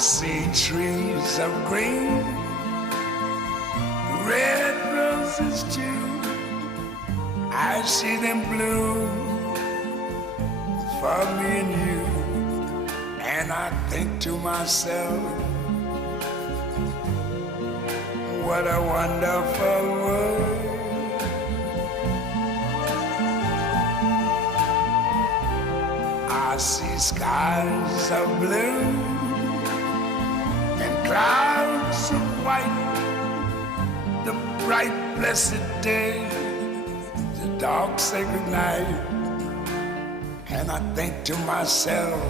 see trees of green, red roses too. I see them bloom for me and you. And I think to myself, what a wonderful world. I see skies of blue and clouds of white, the bright blessed day, the dark sacred night. And I think to myself,